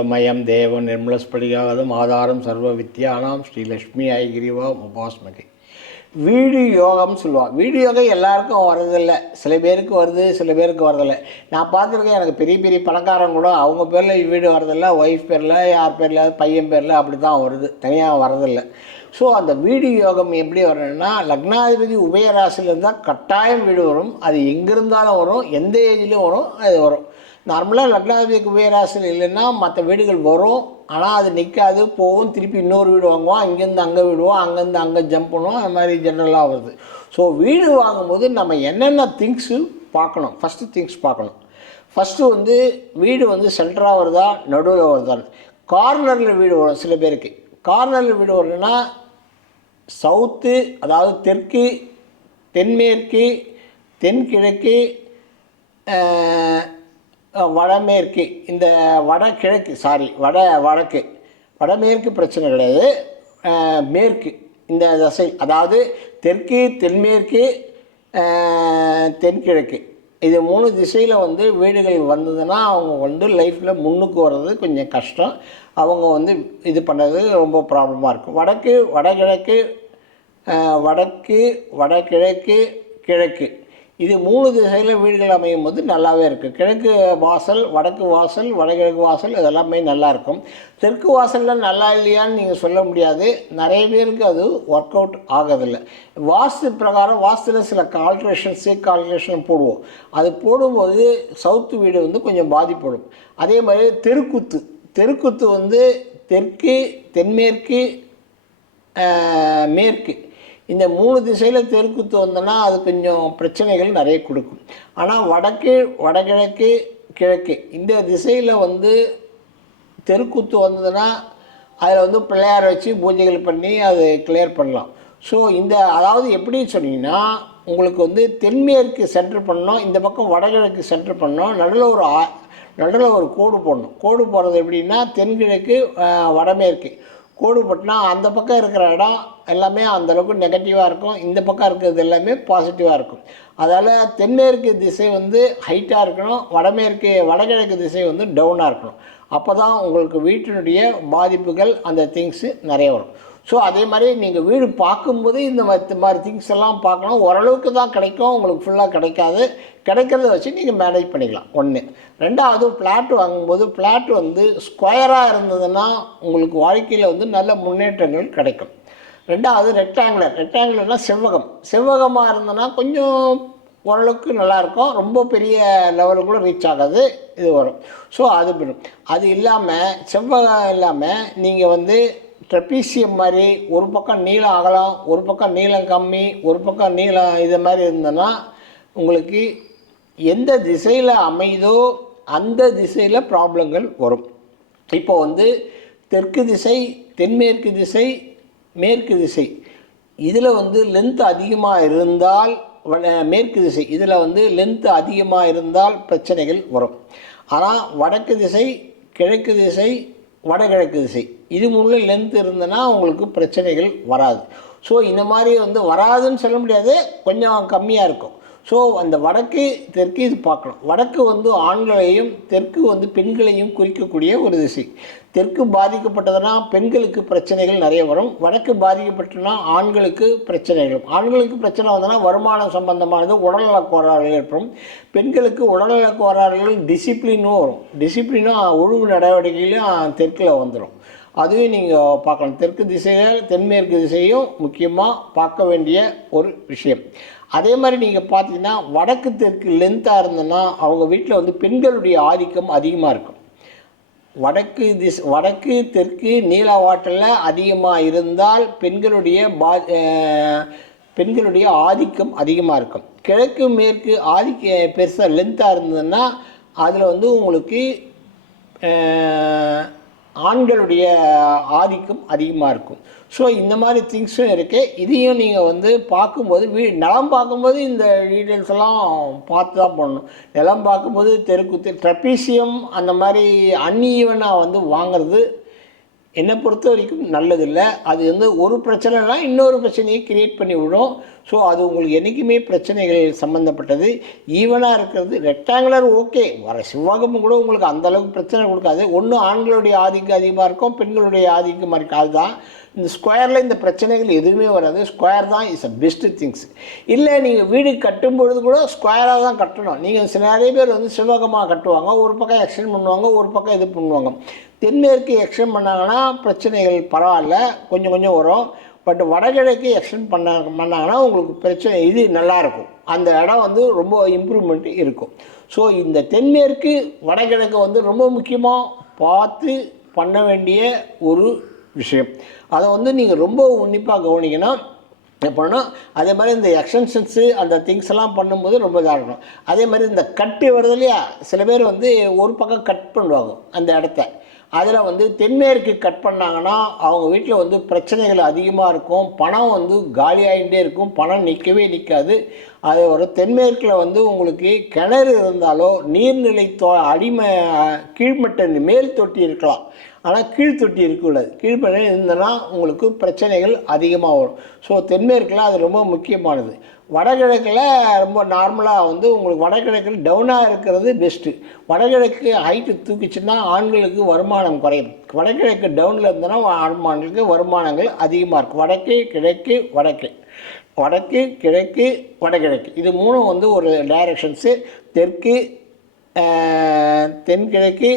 ஆனந்தமயம் தேவன் நிர்மலஸ்படியாகதும் ஆதாரம் சர்வ வித்யானாம் ஸ்ரீலக்ஷ்மி ஐகிரிவா உபாஸ்மகி வீடு யோகம்னு சொல்லுவாள் வீடு யோகம் எல்லாருக்கும் வரதில்லை சில பேருக்கு வருது சில பேருக்கு வரதில்லை. நான் பார்த்துருக்கேன் எனக்கு பெரிய பெரிய பணக்காரங்க கூட அவங்க பேரில் வீடு வரதில்லை ஒய்ஃப் பேரில் யார் பேரில் பையன் பேரில் அப்படி தான் வருது. தனியாக வரதில்லை. ஸோ அந்த வீடு யோகம் எப்படி வரணும்னா லக்னாதிபதி உபயராசியில் இருந்தால் கட்டாயம் வீடு வரும். அது எங்கே இருந்தாலும் வரும் எந்த ஏஜ்லேயும் வரும் அது வரும். நார்மலாக லக்னாதிபதிக்கு உபயராசியில் இல்லைன்னா மற்ற வீடுகள் வரும். ஆனால் அது நிற்காது போகும். திருப்பி இன்னொரு வீடு வாங்குவோம். அங்கேருந்து அங்கே விடுவோம். அங்கேருந்து அங்கே ஜம்ப் பண்ணுவோம். அது மாதிரி ஜென்ரலாக வருது. ஸோ வீடு வாங்கும்போது நம்ம என்னென்ன திங்ஸு பார்க்கணும்? ஃபஸ்ட்டு திங்ஸ் பார்க்கணும். ஃபஸ்ட்டு வந்து வீடு வந்து சென்டராக வருதா? நடுவில் வருதா? கார்னரில் வீடு வரும் சில பேருக்கு. கார்னரில் வீடு வரணும்னா சவுத்து அதாவது தெற்கு தென்மேற்கு தென்கிழக்கு வடமேற்கு இந்த வடகிழக்கு சாரி வட வடக்கு. வடமேற்கு பிரச்சனை கிடையாது. மேற்கு இந்த தசை அதாவது தெற்கு தென்மேற்கு தென்கிழக்கு. இது மூணு திசையில் வந்து வீடுகள் வந்ததுன்னா அவங்க வந்து லைஃப்பில் முன்னுக்கு வர்றது கொஞ்சம் கஷ்டம். அவங்க வந்து இது பண்ணுறது ரொம்ப ப்ராப்ளமாக இருக்கும். வடக்கு வடகிழக்கு வடக்கு வடகிழக்கு கிழக்கு. இது மூணு திசையில் வீடுகள் அமையும் போது நல்லாவே இருக்குது கிழக்கு வாசல் வடக்கு வாசல் வடகிழக்கு வாசல் இதெல்லாமே நல்லாயிருக்கும் தெற்கு வாசலில் நல்லா இல்லையான்னு நீங்கள் சொல்ல முடியாது. நிறைய பேருக்கு அது ஒர்க் அவுட் ஆகதில்லை. வாஸ்து பிரகாரம் வாஸ்துல சில கால்குலேஷன்ஸு கால்குலேஷன் போடுவோம். அது போடும்போது சவுத்து வீடு வந்து கொஞ்சம் பாதிப்படும். அதே மாதிரி தெருக்குத்து. தெருக்குத்து வந்து தெற்கு தென்மேற்கு மேற்கு. இந்த மூணு திசையில் தெருக்குத்து வந்தோன்னா அது கொஞ்சம் பிரச்சனைகள் நிறைய கொடுக்கும். ஆனால் வடக்கு வடகிழக்கு கிழக்கு இந்த திசையில் வந்து தெருக்குத்து வந்ததுன்னா அதில் வந்து பிள்ளையார் வச்சு பூஜைகள் பண்ணி அது கிளியர் பண்ணலாம். ஸோ இந்த அதாவது எப்படி சொன்னீங்கன்னா உங்களுக்கு வந்து தென்மேற்கு சென்டர் பண்ணோம் இந்த பக்கம் வடகிழக்கு சென்டர் பண்ணோம் நடுவில் ஒரு ஆ நடுவில் ஒரு கோடு போடணும். கோடு போடுறது எப்படின்னா தென்கிழக்கு வடமேற்கு. கோடு போட்டுனா அந்த பக்கம் இருக்கிற இடம் எல்லாமே அந்தளவுக்கு நெகட்டிவாக இருக்கும். இந்த பக்கம் இருக்கிறது எல்லாமே பாசிட்டிவாக இருக்கும். அதால் தென்மேற்கு திசை வந்து ஹைட்டாக இருக்கணும். வடமேற்கு வடகிழக்கு திசை வந்து டவுனாக இருக்கணும். அப்போ தான் உங்களுக்கு வீட்டினுடைய பாதிப்புகள் அந்த திங்ஸு நிறைய வரும். ஸோ அதே மாதிரி நீங்கள் வீடு பார்க்கும்போது இந்த மாதிரி மாதிரி திங்ஸ் எல்லாம் பார்க்கணும் ஓரளவுக்கு தான் கிடைக்கும். உங்களுக்கு ஃபுல்லாக கிடைக்காது. கிடைக்கிறத வச்சு நீங்கள் மேனேஜ் பண்ணிக்கலாம். ஒன்று ரெண்டாவது ஃப்ளாட் வாங்கும்போது ஃப்ளாட் வந்து ஸ்கொயராக இருந்ததுன்னா உங்களுக்கு வாழ்க்கையில் வந்து நல்ல முன்னேற்றங்கள் கிடைக்கும். ரெண்டாவது ரெக்டாங்குலர் ரெக்டாங்குலர்னால் செவ்வகம். செவ்வகமாக இருந்ததுன்னா கொஞ்சம் ஓரளவுக்கு நல்லாயிருக்கும் ரொம்ப பெரிய லெவலுக்கு கூட ரீச் ஆகாது. இது வரும். ஸோ அது அது இல்லாமல் செவ்வகம் இல்லாமல் நீங்கள் வந்து ட்ரெப்பீசியம் மாதிரி ஒரு பக்கம் நீளம் அகலம் ஒரு பக்கம் நீளம் கம்மி ஒரு பக்கம் நீளம் இது மாதிரி இருந்ததுன்னா உங்களுக்கு எந்த திசையில் அமையுதோ அந்த திசையில் ப்ராப்ளங்கள் வரும். இப்போ வந்து தெற்கு திசை தென்மேற்கு திசை மேற்கு திசை. இதில் வந்து லென்த் அதிகமாக இருந்தால் மேற்கு திசை. இதில் வந்து லென்த் அதிகமாக இருந்தால் பிரச்சனைகள் வரும். ஆனால் வடக்கு திசை கிழக்கு திசை வடகிழக்கு திசை. இது மூணு லென்த் இருந்ததுன்னா உங்களுக்கு பிரச்சனைகள் வராது. ஸோ இந்த மாதிரி வந்து வராதுன்னு சொல்ல முடியாது. கொஞ்சம் கம்மியாக இருக்கும். ஸோ அந்த வடக்கு தெற்கு இது பார்க்கணும். வடக்கு வந்து ஆண்களையும் தெற்கு வந்து பெண்களையும் குறிக்கக்கூடிய ஒரு திசை. தெற்கு பாதிக்கப்பட்டதுன்னா பெண்களுக்கு பிரச்சனைகள் நிறைய வரும். வடக்கு பாதிக்கப்பட்டதுன்னா ஆண்களுக்கு பிரச்சனைகள் ஆண்களுக்கு பிரச்சனை வந்ததுன்னா வருமானம் சம்பந்தமானது உடல்நலக் கோளாறுகள் ஏற்படும். பெண்களுக்கு உடல்நலக் கோளாறுகள் டிசிப்ளினும் வரும். டிசிப்ளினும் ஒழுங்கு நடவடிக்கையிலும் தெற்கில் வந்துடும் அதுவும் நீங்கள் பார்க்கணும். தெற்கு திசையில் தென்மேற்கு திசையும் முக்கியமாக பார்க்க வேண்டிய ஒரு விஷயம். அதே மாதிரி நீங்கள் பார்த்தீங்கன்னா வடக்கு தெற்கு லென்த்தாக இருந்ததுன்னா அவங்க வீட்டில் வந்து பெண்களுடைய ஆதிக்கம் அதிகமாக இருக்கும். வடக்கு திஸ் வடக்கு தெற்கு நீலவாட்டில் அதிகமாக இருந்தால் பெண்களுடைய பா பெண்களுடைய ஆதிக்கம் அதிகமாக இருக்கும். கிழக்கு மேற்கு ஆதிக்க பெருசாக லென்த்தாக இருந்ததுன்னா அதில் வந்து உங்களுக்கு ஆண்களுடைய ஆதிக்கம் அதிகமாக இருக்கும். ஸோ இந்த மாதிரி திங்ஸும் இருக்குது இதையும் நீங்கள் வந்து பார்க்கும்போது வீ நிலம் பார்க்கும்போது இந்த டீட்டெயில்ஸ் எல்லாம் பார்த்து தான் பண்ணணும். நிலம் பார்க்கும்போது தெருக்குத்து ட்ரப்பீசியம் அந்த மாதிரி அன்ஈவனாக வந்து வாங்குறது என்னை பொறுத்த வரைக்கும் நல்லதில்லை. அது வந்து ஒரு பிரச்சனைனா இன்னொரு பிரச்சனையை கிரியேட் பண்ணி விடும். ஸோ அது உங்களுக்கு என்றைக்குமே பிரச்சனைகள் சம்மந்தப்பட்டது ஈவனாக இருக்கிறது. ரெக்டாங்குலர் ஓகே வர செவ்வாகமும் கூட உங்களுக்கு அந்த அளவுக்கு பிரச்சனை கொடுக்காது. ஒன்று ஆண்களுடைய ஆதிக்கம் அதிகமாக இருக்கும் பெண்களுடைய ஆதிக்கமாக இருக்கும் அதுதான் இந்த ஸ்கொயரில் இந்த பிரச்சனைகள் எதுவுமே வராது. ஸ்கொயர் தான் இஸ் அ பெஸ்ட்டு திங்ஸ் இல்லை நீங்கள் வீடு கட்டும் பொழுது கூட ஸ்கொயராக தான் கட்டணும். நீங்கள் சில நிறைய பேர் வந்து செவ்வகமாக கட்டுவாங்க. ஒரு பக்கம் எக்ஸ்டெண்ட் பண்ணுவாங்க ஒரு பக்கம் இது பண்ணுவாங்க. தென்மேற்கு எக்ஸ்டெண்ட் பண்ணாங்கன்னா பிரச்சனைகள் பரவாயில்ல. கொஞ்சம் கொஞ்சம் வரும். பட் வடகிழக்கு எக்ஸ்டெண்ட் பண்ண பண்ணாங்கன்னா உங்களுக்கு பிரச்சனை இது நல்லாயிருக்கும் அந்த இடம் வந்து ரொம்ப இம்ப்ரூவ்மெண்ட் இருக்கும். ஸோ இந்த தென்மேற்கு வடகிழக்கு வந்து ரொம்ப முக்கியமாக பார்த்து பண்ண வேண்டிய ஒரு விஷயம். அதை வந்து நீங்கள் ரொம்ப உன்னிப்பாக கவனிக்கணும். எப்படின்னா அதே மாதிரி இந்த எக்ஸ்டென்ஷன்ஸு அந்த திங்ஸ் எல்லாம் பண்ணும்போது ரொம்ப இதாக இருக்கணும். அதே மாதிரி இந்த கட்டு வருது இல்லையா? சில பேர் வந்து ஒரு பக்கம் கட் பண்ணுவாங்க அந்த இடத்த. அதில் வந்து தென்மேற்கு கட் பண்ணாங்கன்னா அவங்க வீட்டில் வந்து பிரச்சனைகள் அதிகமாக இருக்கும். பணம் வந்து காலியாகிட்டே இருக்கும். பணம் நிற்கவே நிற்காது அது ஒரு தென்மேற்கில் வந்து உங்களுக்கு கிணறு இருந்தாலோ நீர்நிலை தோ அடிமை கீழ்மட்ட மேல் தொட்டி இருக்கலாம். ஆனால் கீழ்த்தொட்டி இருக்கக்கூடாது கீழ்ப்பண்ணி இருந்ததுன்னா உங்களுக்கு பிரச்சனைகள் அதிகமாக வரும். ஸோ தென்மேற்கில் அது ரொம்ப முக்கியமானது. வடகிழக்கில் ரொம்ப நார்மலாக வந்து உங்களுக்கு வடகிழக்கில் டவுனாக இருக்கிறது பெஸ்ட்டு வடகிழக்கு ஹைட்டு தூக்கிச்சுன்னா ஆண்களுக்கு வருமானம் குறையும். வடகிழக்கு டவுனில் இருந்ததுன்னா ஆண்களுக்கு வருமானங்கள் அதிகமாக இருக்கும். வடக்கு கிழக்கு வடக்கு. வடக்கு கிழக்கு வடகிழக்கு. இது மூணும் வந்து ஒரு டைரக்ஷன்ஸு தெற்கு தென்கிழக்கு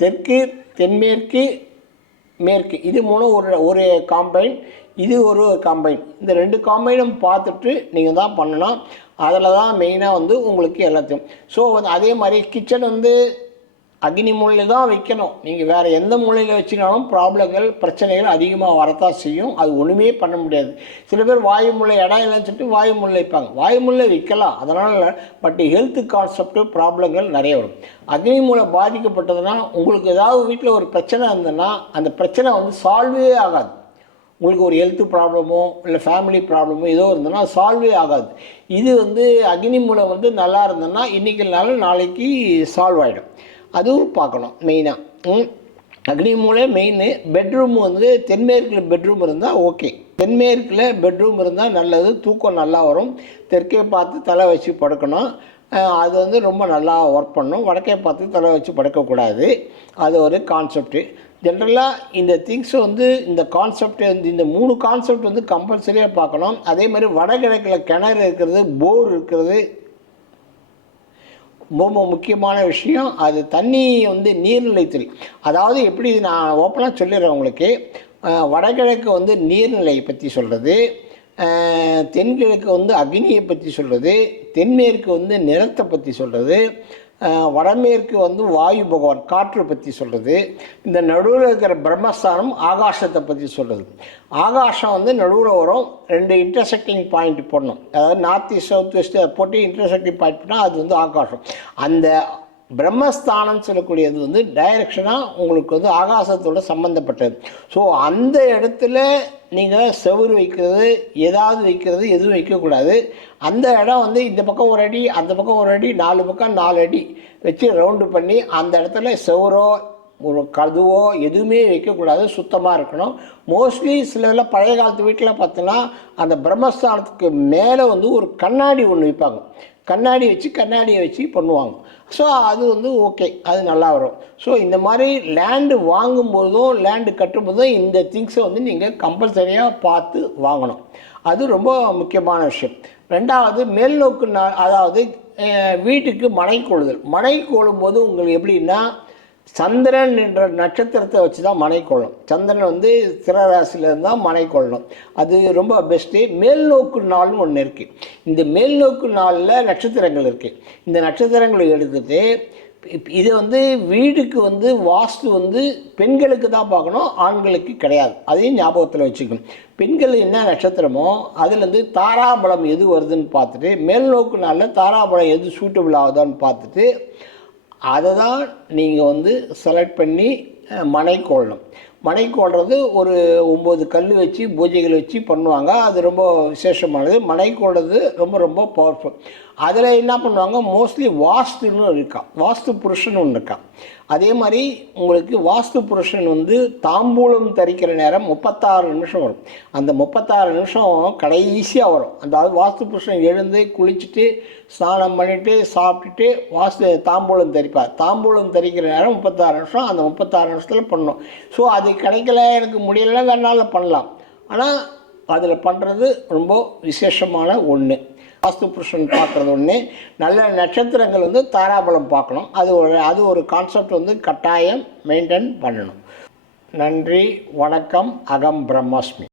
தெற்கு தென்மேற்கு மேற்கு. இது மூலம் ஒரு ஒரு காம்பைன் இது ஒரு காம்பைன் இந்த ரெண்டு காம்பைனும் பார்த்துட்டு நீங்கள் தான் பண்ணணும். அதில் தான் மெயினாக வந்து உங்களுக்கு எல்லாத்தையும். ஸோ வந்து அதே மாதிரி கிச்சன் வந்து அக்னி மூலையில் தான் வைக்கணும். நீங்கள் வேறு எந்த மூலையில் வச்சினாலும் ப்ராப்ளங்கள் பிரச்சனைகள் அதிகமாக வரத்தான் செய்யும். அது ஒன்றுமே பண்ண முடியாது. சில பேர் வாயு முல்லை இடம் இல்லைன்னு சொல்லிட்டு வாயு முல்லை வைப்பாங்க. வாயு முல்லை வைக்கலாம். அதனால் பட் ஹெல்த் கான்செப்ட் ப்ராப்ளங்கள் நிறைய வரும். அக்னி மூலை பாதிக்கப்பட்டதுன்னா உங்களுக்கு ஏதாவது வீட்டில் ஒரு பிரச்சனை இருந்ததுன்னா அந்த பிரச்சனை வந்து சால்வே ஆகாது. உங்களுக்கு ஒரு ஹெல்த் ப்ராப்ளமோ இல்லை ஃபேமிலி ப்ராப்ளமோ ஏதோ இருந்ததுன்னா சால்வே ஆகாது. இது வந்து அக்னி மூலம் வந்து நல்லா இருந்ததுன்னா இன்றைக்கி நாள் நாளைக்கு சால்வ் ஆகிடும் அதுவும் பார்க்கணும் மெயினாக அக்னி மூலை மெயின் பெட்ரூம் வந்து தென்மேற்கில் பெட்ரூம் இருந்தால் ஓகே தென்மேற்கில் பெட்ரூம் இருந்தால் நல்லது தூக்கம் நல்லா வரும். தெற்கே பார்த்து தலை வச்சு படுக்கணும். அது வந்து ரொம்ப நல்லா ஒர்க் பண்ணும். வடக்கே பார்த்து தலை வச்சு படுக்கக்கூடாது. அது ஒரு கான்செப்ட்டு ஜென்ரலாக இந்த திங்ஸ் வந்து இந்த கான்செப்ட் வந்து இந்த மூணு கான்செப்ட் வந்து கம்பல்சரியாக பார்க்கணும். அதே மாதிரி வடகிழக்கில் கிணறு இருக்கிறது போர் இருக்கிறது ரொம்ப முக்கியமான விஷயம் அது தண்ணி வந்து நீர்நிலைத்துறை அதாவது எப்படி நான் ஓப்பனாக சொல்லிடுறேன் உங்களுக்கு. வடகிழக்கு வந்து நீர்நிலையை பற்றி சொல்கிறது தென்கிழக்கு வந்து அக்னியை பற்றி சொல்கிறது தென்மேற்கு வந்து நிறத்தை பற்றி சொல்கிறது வடமேற்கு வந்து வாயு பகவான் காற்று பற்றி சொல்கிறது இந்த நடுவில் இருக்கிற பிரம்மஸ்தானம் ஆகாசத்தை பற்றி சொல்கிறது ஆகாசம் வந்து நடுவில் வரும் ரெண்டு இன்டர்செக்டிங் பாயிண்ட் போடணும். அதாவது நார்த் ஈஸ்ட் சவுத் வெஸ்ட் போட்டு இன்டர்செக்டிங் பாயிண்ட் போனால் அது வந்து ஆகாசம். அந்த பிரம்மஸ்தானம் சொல்லக்கூடியது வந்து டைரக்ஷனாக உங்களுக்கு வந்து ஆகாசத்தோட சம்மந்தப்பட்டது ஸோ அந்த இடத்துல நீங்கள் செவுரு வைக்கிறது ஏதாவது வைக்கிறது எதுவும் வைக்கக்கூடாது. அந்த இடம் வந்து இந்த பக்கம் ஒரு அடி அந்த பக்கம் ஒரு அடி நாலு பக்கம் நாலு அடி வச்சு ரவுண்டு பண்ணி அந்த இடத்துல செவரோ ஒரு கதுவோ எதுவுமே வைக்கக்கூடாது. சுத்தமாக இருக்கணும். மோஸ்ட்லி சில இதில் பழைய காலத்து வீட்டில் பார்த்தோன்னா அந்த பிரம்மஸ்தானத்துக்கு மேலே வந்து ஒரு கண்ணாடி ஒன்று வைப்பாங்க. கண்ணாடி வச்சு கண்ணாடியை வச்சு பண்ணுவாங்க. ஸோ அது வந்து ஓகே அது நல்லா வரும். ஸோ இந்த மாதிரி லேண்டு வாங்கும்போதும் லேண்டு கட்டும்போதும் இந்த திங்ஸை வந்து நீங்கள் கம்பல்சரியாக பார்த்து வாங்கணும். அது ரொம்ப முக்கியமான விஷயம். ரெண்டாவது மேல்நோக்கு நா- அதாவது வீட்டுக்கு மனை கொள்ளுதல் மனை கொள்ளும்போது உங்களுக்கு எப்படின்னா சந்திரன் என்ற நட்சத்திரத்தை வச்சு தான் மனை கொள்ளும் சந்திரன் வந்து திரராசியிலேருந்து தான் மனை கொள்ளணும் அது ரொம்ப பெஸ்ட்டு மேல்நோக்கு நாள்னு ஒன்று இருக்குது இந்த மேல்நோக்கு நாளில் நட்சத்திரங்கள் இருக்குது இந்த நட்சத்திரங்களை எடுத்துகிட்டு இதை இது வந்து வீடுக்கு வந்து வாஸ்து வந்து பெண்களுக்கு தான் பார்க்கணும் ஆண்களுக்கு கிடையாது. அதையும் ஞாபகத்தில் வச்சுக்கணும். பெண்கள் என்ன நட்சத்திரமோ அதுலேருந்து தாராபலம் எது வருதுன்னு பார்த்துட்டு மேல்நோக்கு நாளில் தாராபலம் எது சூட்டபிள் ஆகுதான்னு பார்த்துட்டு அதை தான் நீங்கள் வந்து செலக்ட் பண்ணி மனை கொள்ளணும் மனை கொள்றது ஒரு ஒம்பது கல் வச்சு பூஜைகள் வச்சு பண்ணுவாங்க. அது ரொம்ப விசேஷமானது. மனை கொள்றது ரொம்ப ரொம்ப பவர்ஃபுல் அதில் என்ன பண்ணுவாங்க? மோஸ்ட்லி வாஸ்துன்னு இருக்கா வாஸ்து புருஷன் ஒன்று இருக்கா அதே மாதிரி உங்களுக்கு வாஸ்து புருஷன் வந்து தாம்பூலம் தரிக்கிற நேரம் முப்பத்தாறு நிமிஷம் வரும். அந்த முப்பத்தாறு நிமிஷம் கடைசியாக வரும். அதாவது வாஸ்து புருஷன் எழுந்து குளிச்சுட்டு ஸ்நானம் பண்ணிவிட்டு சாப்பிட்டுட்டு வாஸ்து தாம்பூலம் தரிப்பார். தாம்பூலம் தரிக்கிற நேரம் முப்பத்தாறு நிமிஷம். அந்த முப்பத்தாறு நிமிஷத்தில் பண்ணணும் ஸோ அது கிடைக்கல எனக்கு முடியலைன்னா வேணாலும் பண்ணலாம். ஆனால் அதில் பண்ணுறது ரொம்ப விசேஷமான ஒன்று வாஸ்து புருஷன் பார்க்குறது ஒன்று நல்ல நட்சத்திரங்கள் வந்து தாராபலம் பார்க்கணும். அது ஒரு அது ஒரு கான்செப்ட் வந்து கட்டாயம் மெயின்டைன் பண்ணணும். நன்றி வணக்கம் அகம் பிரம்மாஸ்மி.